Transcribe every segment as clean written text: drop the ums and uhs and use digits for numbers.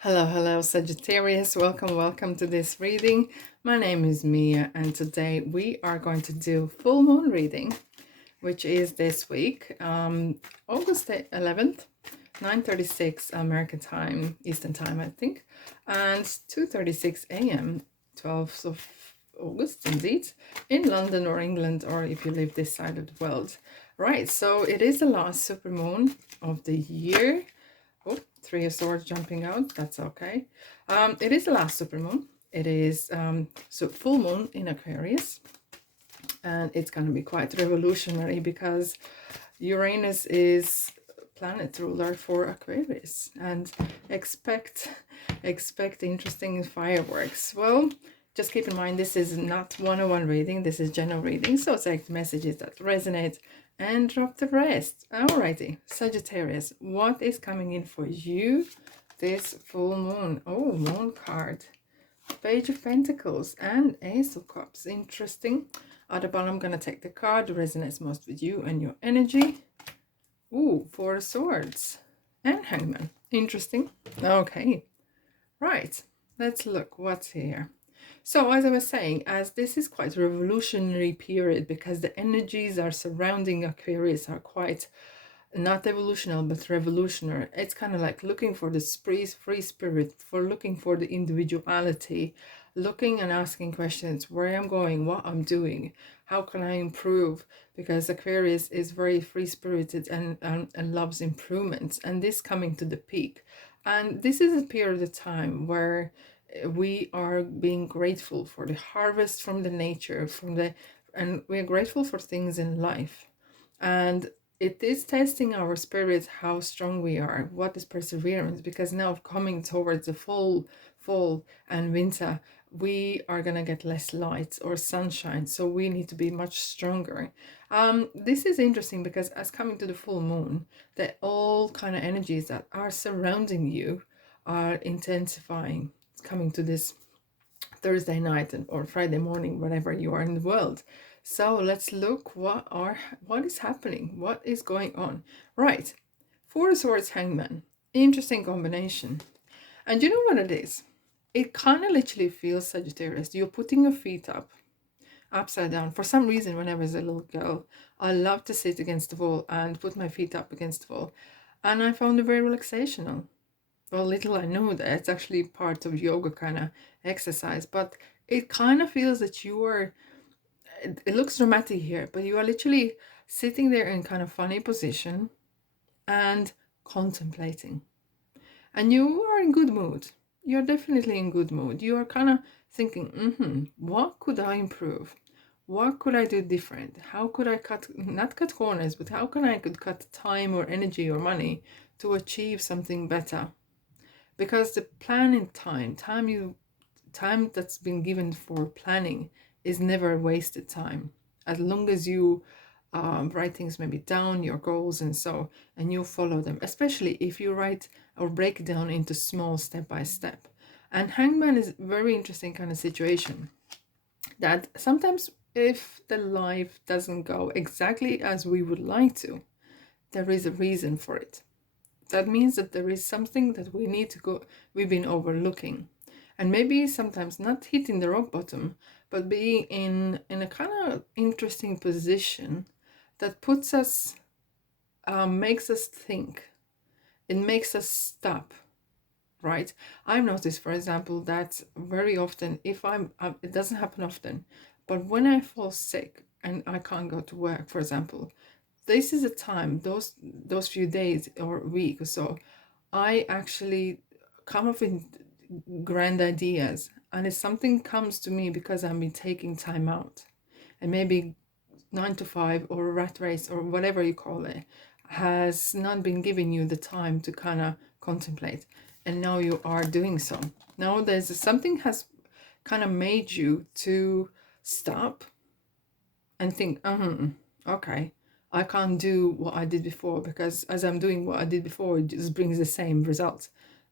Hello, Sagittarius. Welcome to this reading. My name is Mia, and today we are going to do full moon reading, which is this week, August the 11th, 9:36 American time, Eastern time, I think, and 2:36 a.m., 12th of August, indeed, in London or England, or if you live this side of the world. Right, so it is the last super moon of the year. Oh, Three of Swords jumping out. That's okay. It is the last supermoon. It is so full moon in Aquarius, and it's going to be quite revolutionary because Uranus is planet ruler for Aquarius, and expect interesting fireworks. Well, just keep in mind this is not 101 reading. This is general reading, so take messages that resonate and drop the rest. Alrighty, Sagittarius, what is coming in for you this full moon? Oh, moon card, Page of Pentacles and Ace of Cups. Interesting. At the bottom, I'm gonna take the card that resonates most with you and your energy. Ooh, Four of Swords and Hangman. Interesting. Okay, right. Let's look what's here. So as I was saying, as this is quite a revolutionary period because the energies are surrounding Aquarius are quite not evolutional but revolutionary. It's kind of like looking for the free spirit, for looking for the individuality, looking and asking questions, where I'm going, what I'm doing, how can I improve, because Aquarius is very free spirited and loves improvements, and this coming to the peak. And this is a period of time where we are being grateful for the harvest from the nature, and we are grateful for things in life. And it is testing our spirit, how strong we are, what is perseverance, because now coming towards the fall and winter, we are gonna get less light or sunshine, so we need to be much stronger. This is interesting because as coming to the full moon, that all kind of energies that are surrounding you are intensifying. It's coming to this Thursday night or Friday morning, wherever you are in the world. So let's look what is happening, what is going on. Right, Four of Swords, Hangman. Interesting combination. And you know what it is? It kind of literally feels, Sagittarius, you're putting your feet up, upside down. For some reason, when I was a little girl, I loved to sit against the wall and put my feet up against the wall. And I found it very relaxational. Well, little I know that it's actually part of yoga kind of exercise, but it kind of feels that you are, it looks dramatic here, but you are literally sitting there in kind of funny position and contemplating. And you are in good mood. You're definitely in good mood. You are kind of thinking, what could I improve? What could I do different? How could I not cut corners, but how can I could cut time or energy or money to achieve something better? Because the planning time that's been given for planning is never wasted time, as long as you write things maybe down, your goals and you follow them, especially if you write or break it down into small step by step. And Hangman is a very interesting kind of situation, that sometimes if the life doesn't go exactly as we would like to, there is a reason for it. That means that there is something that we've been overlooking. And maybe sometimes not hitting the rock bottom, but being in a kind of interesting position that puts us, makes us think. It makes us stop, right? I've noticed, for example, that very often, if it doesn't happen often, but when I fall sick and I can't go to work, for example, this is a time, those few days or week or so, I actually come up with grand ideas, and if something comes to me because I've been taking time out, and maybe 9 to 5 or a rat race or whatever you call it has not been giving you the time to kind of contemplate, and now you are doing so. Now there's something has kind of made you to stop and think, okay, I can't do what I did before, because as I'm doing what I did before, it just brings the same results.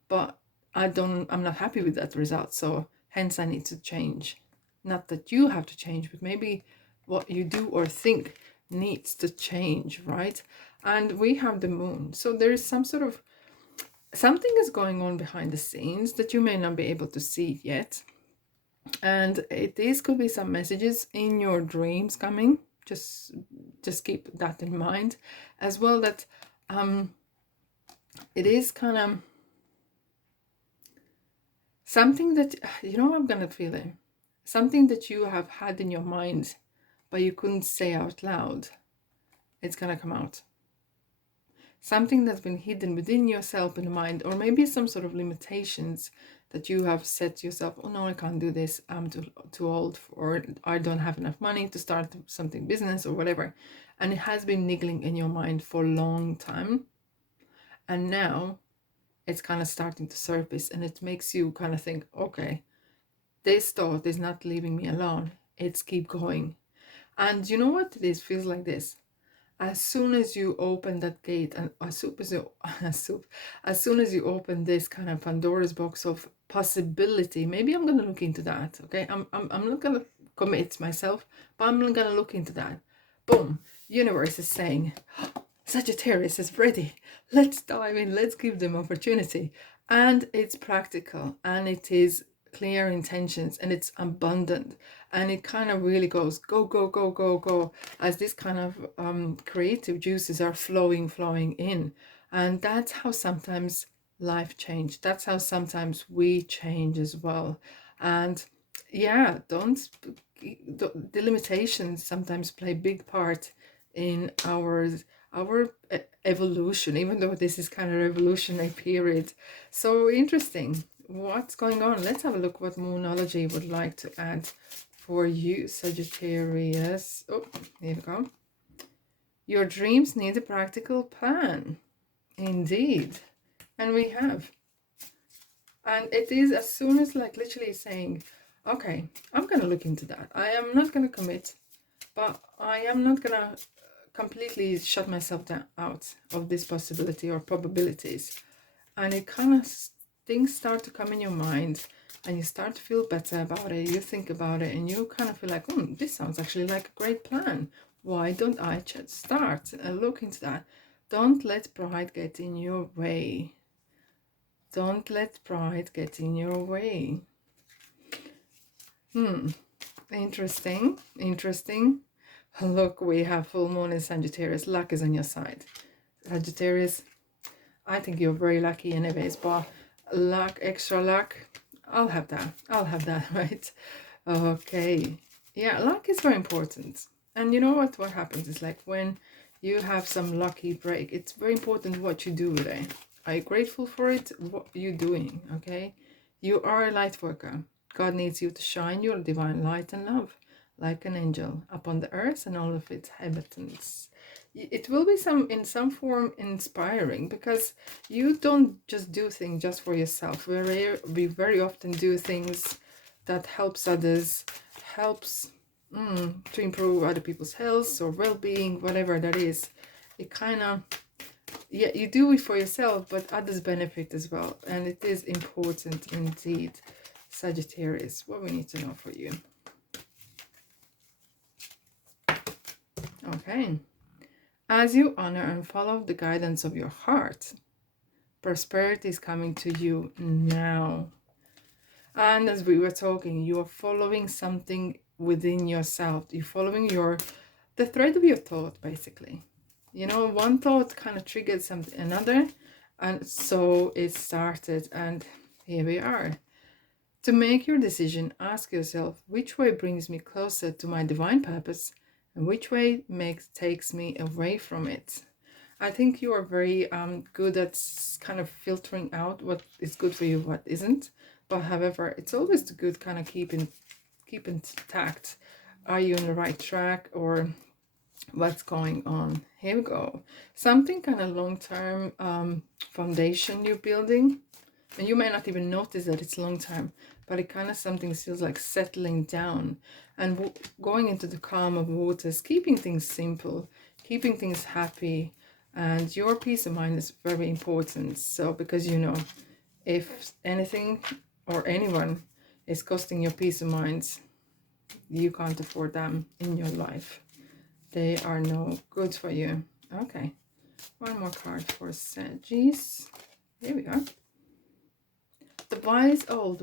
But I'm not happy with that result, so hence I need to change. Not that you have to change, but maybe what you do or think needs to change, right? And we have the moon, so there is some sort of something is going on behind the scenes that you may not be able to see yet. And this could be some messages in your dreams coming. Just keep that in mind as well, that it is kind of something that, you know, I'm gonna feel it. Something that you have had in your mind, but you couldn't say out loud. It's gonna come out. Something that's been hidden within yourself in the mind, or maybe some sort of limitations that you have set to yourself. Oh no, I can't do this. I'm too old, or I don't have enough money to start something business or whatever. And it has been niggling in your mind for a long time. And now it's kind of starting to surface, and it makes you kind of think, okay, this thought is not leaving me alone. It's keep going. And you know what it is? Feels like this. As soon as you open that gate, and as soon as you open this kind of Pandora's box of possibility, maybe I'm gonna look into that. Okay, I'm not gonna commit myself, but I'm gonna look into that. Boom, universe is saying, Sagittarius is ready. Let's dive in. Let's give them opportunity. And it's practical, and it is clear intentions, and it's abundant, and it kind of really goes go go go go go, as this kind of creative juices are flowing in. And that's how sometimes life change. That's how sometimes we change as well. And yeah, don't the limitations sometimes play a big part in our evolution, even though this is kind of revolutionary period. So interesting. What's going on? Let's have a look what Moonology would like to add for you, Sagittarius. Oh, here we go. Your dreams need a practical plan. Indeed. And we have. And it is as soon as, like, literally saying, okay, I'm going to look into that. I am not going to commit, but I am not going to completely shut myself down out of this possibility or probabilities. And it kind of, things start to come in your mind, and you start to feel better about it. You think about it, and you kind of feel like, this sounds actually like a great plan. Why don't I just start and look into that? Don't let pride get in your way. Don't let pride get in your way. Interesting. Look, we have full moon in Sagittarius. Luck is on your side. Sagittarius, I think you're very lucky anyways, but luck, extra luck, I'll have that, right? Okay. Yeah, luck is very important. And you know what happens is, like, when you have some lucky break, it's very important what you do with it. Are you grateful for it? What are you doing? Okay. You are a light worker. God needs you to shine your divine light and love like an angel upon the earth and all of its inhabitants. It will be in some form inspiring, because you don't just do things just for yourself. We very often do things that helps others, helps to improve other people's health or well-being, whatever that is. It kind of, yeah, you do it for yourself, but others benefit as well, and it is important indeed. Sagittarius, what we need to know for you. Okay. As you honor and follow the guidance of your heart, prosperity is coming to you now. And as we were talking, you are following something within yourself. You're following the thread of your thought, basically. You know, one thought kind of triggered another, and so it started, and here we are. To make your decision, ask yourself, which way brings me closer to my divine purpose, and which way takes me away from it? I think you are very good at kind of filtering out what is good for you, what isn't. But however, it's always the good kind of keep intact. Are you on the right track, or what's going on? Here we go. Something kind of long-term foundation you're building. And you may not even notice that it's long-term, but it kind of something feels like settling down and going into the calm of waters, keeping things simple, keeping things happy. And your peace of mind is very important. So, because, you know, if anything or anyone is costing your peace of mind, you can't afford them in your life. They are no good for you. Okay. One more card for Sagittarius. Here we are. The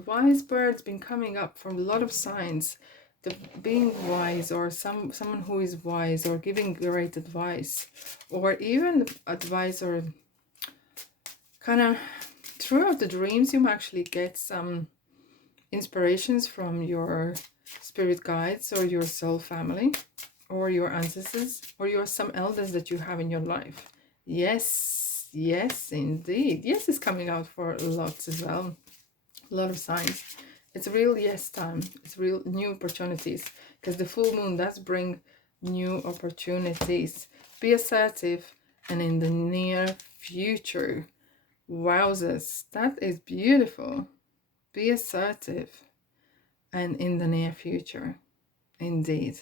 wise bird's been coming up from a lot of signs. The being wise, or someone who is wise, or giving great advice, or even advice, or kind of throughout the dreams, you actually get some inspirations from your spirit guides, or your soul family, or your ancestors, or some elders that you have in your life. Yes, yes, indeed. Yes is coming out for lots as well. A lot of signs. It's a real yes time. It's real new opportunities, because the full moon does bring new opportunities. Be assertive, and in the near future. Wowzers, that is beautiful. Be assertive, and in the near future. Indeed.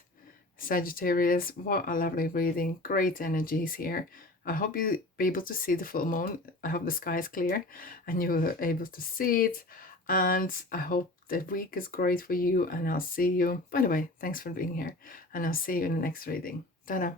Sagittarius, what a lovely reading. Great energies here. I hope you'll be able to see the full moon. I hope the sky is clear and you're able to see it. And I hope the week is great for you. And I'll see you. By the way, thanks for being here. And I'll see you in the next reading. Ta-da.